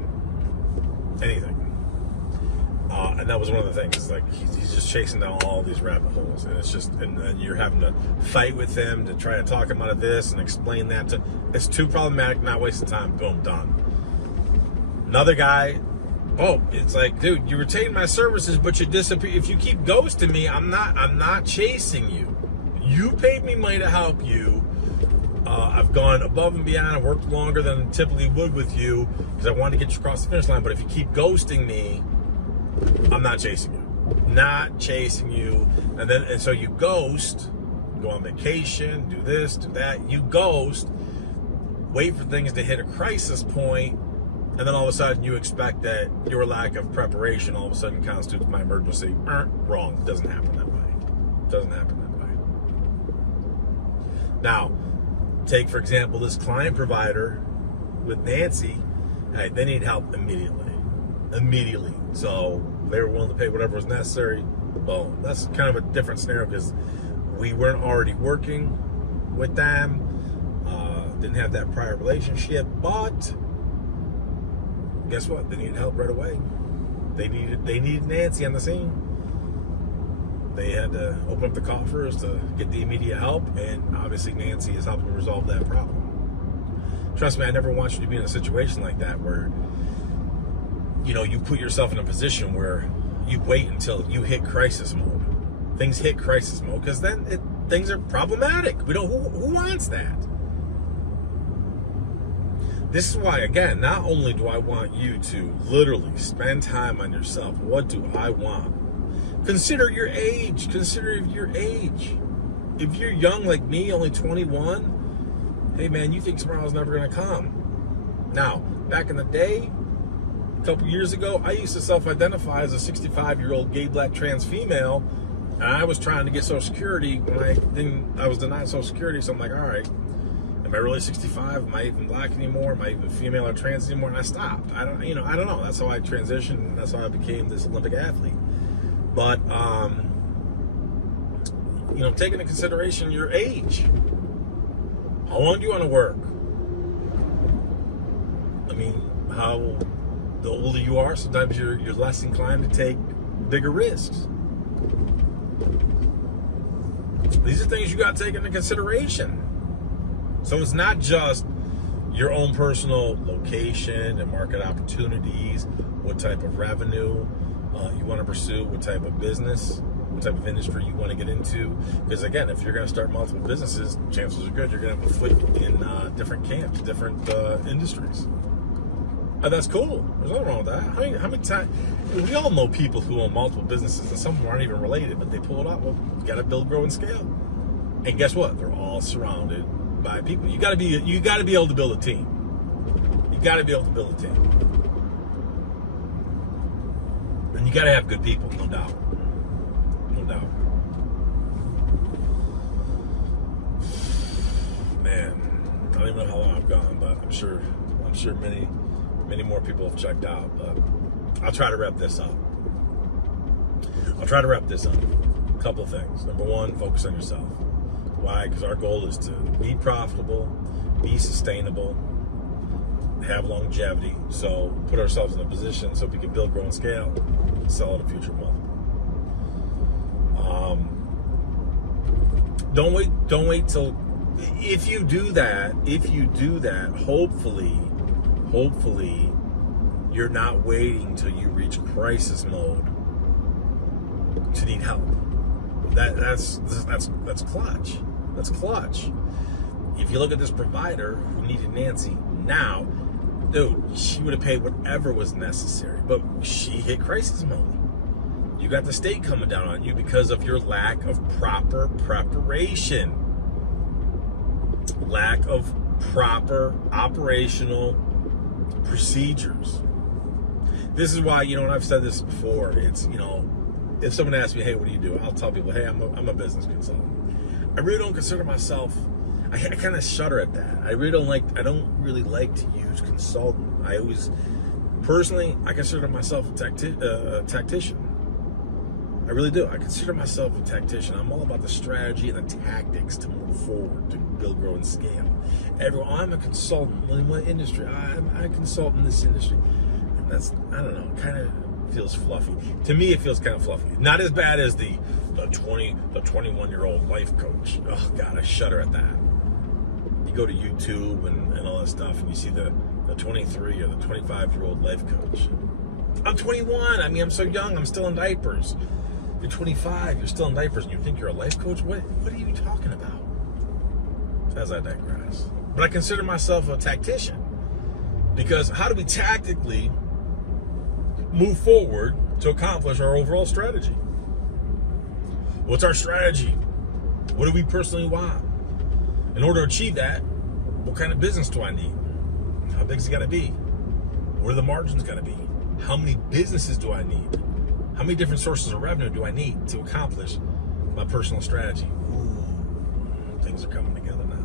And that was one of the things. It's like he's just chasing down all these rabbit holes, and it's just and you're having to fight with him to try to talk him out of this and explain that. It's too problematic. Not wasting time. Boom, done. Another guy. Oh, it's like, dude, you retain my services, but you disappear. If you keep ghosting me, I'm not chasing you. You paid me money to help you. I've gone above and beyond. I've worked longer than I typically would with you because I wanted to get you across the finish line. But if you keep ghosting me, I'm not chasing you. Not chasing you. And so you ghost, go on vacation, do this, do that. You ghost, wait for things to hit a crisis point, and then all of a sudden you expect that your lack of preparation all of a sudden constitutes my emergency. Wrong. It doesn't happen that way. It doesn't happen that way. Now, take, for example, this client provider with Nancy. Hey, they need help immediately. So they were willing to pay whatever was necessary. Boom. That's kind of a different scenario because we weren't already working with them. Didn't have that prior relationship, but guess what? They needed help right away. They needed Nancy on the scene. They had to open up the coffers to get the immediate help, and obviously Nancy is helping resolve that problem. Trust me, I never want you to be in a situation like that where, you know, you put yourself in a position where you wait until you hit crisis mode. Things hit crisis mode because then things are problematic. We don't. Who wants that? This is why, again, not only do I want you to literally spend time on yourself. What do I want? Consider your age. If you're young like me, only 21, hey man, you think tomorrow's never going to come. Now, back in the day, a couple years ago, I used to self-identify as a 65-year-old gay black trans female, and I was trying to get Social Security when I was denied Social Security. So I'm like, all right, am I really 65? Am I even black anymore? Am I even female or trans anymore? And I stopped. I don't know. That's how I transitioned, and that's how I became this Olympic athlete. But, take into consideration your age. How long do you want to work? I mean, the older you are, sometimes you're less inclined to take bigger risks. These are things you got to take into consideration. So it's not just your own personal location and market opportunities, what type of revenue you want to pursue, what type of business, what type of industry you want to get into. Because again, if you're going to start multiple businesses, chances are good you're going to have a foot in different camps, different industries. And that's cool. There's nothing wrong with that. How many times? We all know people who own multiple businesses, and some of them aren't even related, but they pull it off. Well, you got to build, grow, and scale. And guess what? They're all surrounded by people. You got to be able to build a team. You got to be able to build a team, and you got to have good people, no doubt, no doubt. Man, I don't even know how long I've gone, but I'm sure many more people have checked out. But I'll try to wrap this up. A couple of things. Number one, focus on yourself. Why? Because our goal is to be profitable, be sustainable, have longevity. So put ourselves in a position so we can build, grow, and scale, sell at a future multiple. Don't wait till, if you do that, hopefully you're not waiting till you reach crisis mode to need help. That's clutch. That's clutch. If you look at this provider who needed Nancy now, dude, she would have paid whatever was necessary, but she hit crisis mode. You got the state coming down on you because of your lack of proper preparation, lack of proper operational procedures. This is why, and I've said this before, it's, if someone asks me, hey, what do you do? I'll tell people, hey, I'm a business consultant. I really don't consider myself, I kind of shudder at that. I don't really like to use consultant. Personally, I consider myself a tactician. I really do. I consider myself a tactician. I'm all about the strategy and the tactics to move forward, to build, grow, and scale. I'm a consultant in what industry? I consult in this industry. And that's, I don't know, kind of feels fluffy. To me, it feels kind of fluffy. Not as bad as the 21-year-old life coach. Oh, God, I shudder at that. You go to YouTube and all that stuff, and you see the 23 or the 25-year-old life coach. I'm 21. I'm so young. I'm still in diapers. You're 25. You're still in diapers, and you think you're a life coach? What are you talking about? As I digress. But I consider myself a tactician, because how do we tactically move forward to accomplish our overall strategy? What's our strategy? What do we personally want? In order to achieve that, what kind of business do I need? How big is it got to be? What are the margins got to be? How many businesses do I need? How many different sources of revenue do I need to accomplish my personal strategy? Ooh, things are coming together now.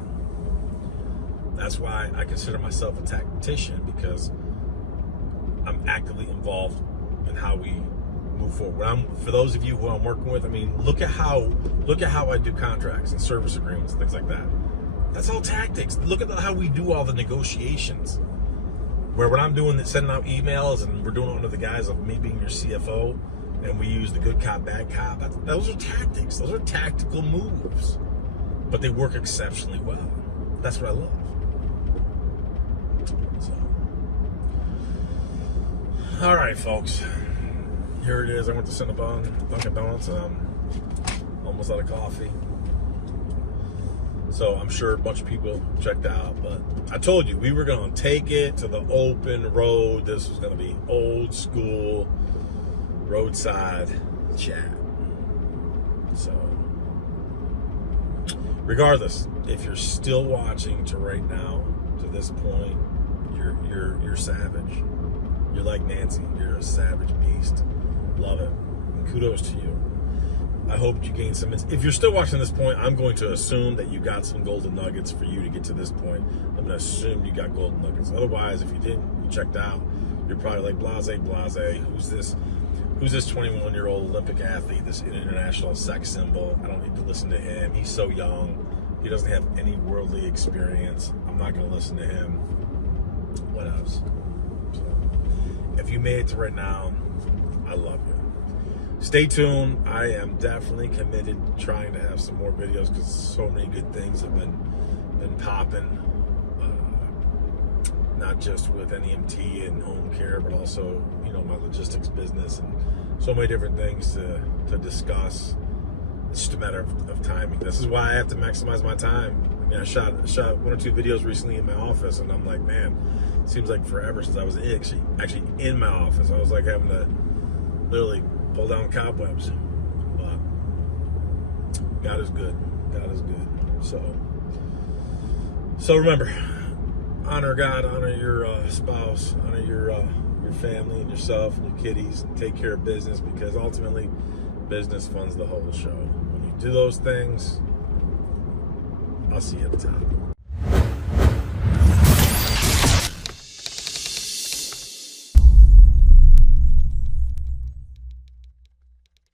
That's why I consider myself a tactician, because I'm actively involved in how we move forward. For those of you who I'm working with, look at how I do contracts and service agreements and things like that. That's all tactics. Look at how we do all the negotiations. Where when I'm doing sending out emails and we're doing it under the guise of me being your CFO, and we use the good cop, bad cop, those are tactics. Those are tactical moves. But they work exceptionally well. That's what I love. So, all right, folks. Here it is. I went to Cinnabon, Dunkin' Donuts, and I'm almost out of coffee. So I'm sure a bunch of people checked out, but I told you we were going to take it to the open road. This was going to be old school roadside chat. So regardless, if you're still watching to right now, to this point, you're savage. You're like Nancy. You're a savage beast. Love it. And kudos to you. I hope you gained some. If you're still watching this point, I'm going to assume that you got some golden nuggets for you to get to this point. I'm going to assume you got golden nuggets. Otherwise, if you didn't, you checked out, you're probably like, blase. Who's this 21-year-old Olympic athlete, this international sex symbol? I don't need to listen to him. He's so young. He doesn't have any worldly experience. I'm not going to listen to him. What else? So, if you made it to right now, I love you. Stay tuned. I am definitely committed to trying to have some more videos, because so many good things have been been popping, not just with NEMT and home care, but also, you know, my logistics business and so many different things to discuss. It's just a matter of timing. This is why I have to maximize my time. I mean, I shot 1 or 2 videos recently in my office, and I'm like, man, it seems like forever since I was actually in my office. I was like having to literally pull down cobwebs. But God is good. God is good. So remember, honor God, honor your spouse, honor your family and yourself and your kiddies, and take care of business, because ultimately business funds the whole show. When you do those things, I'll see you at the top.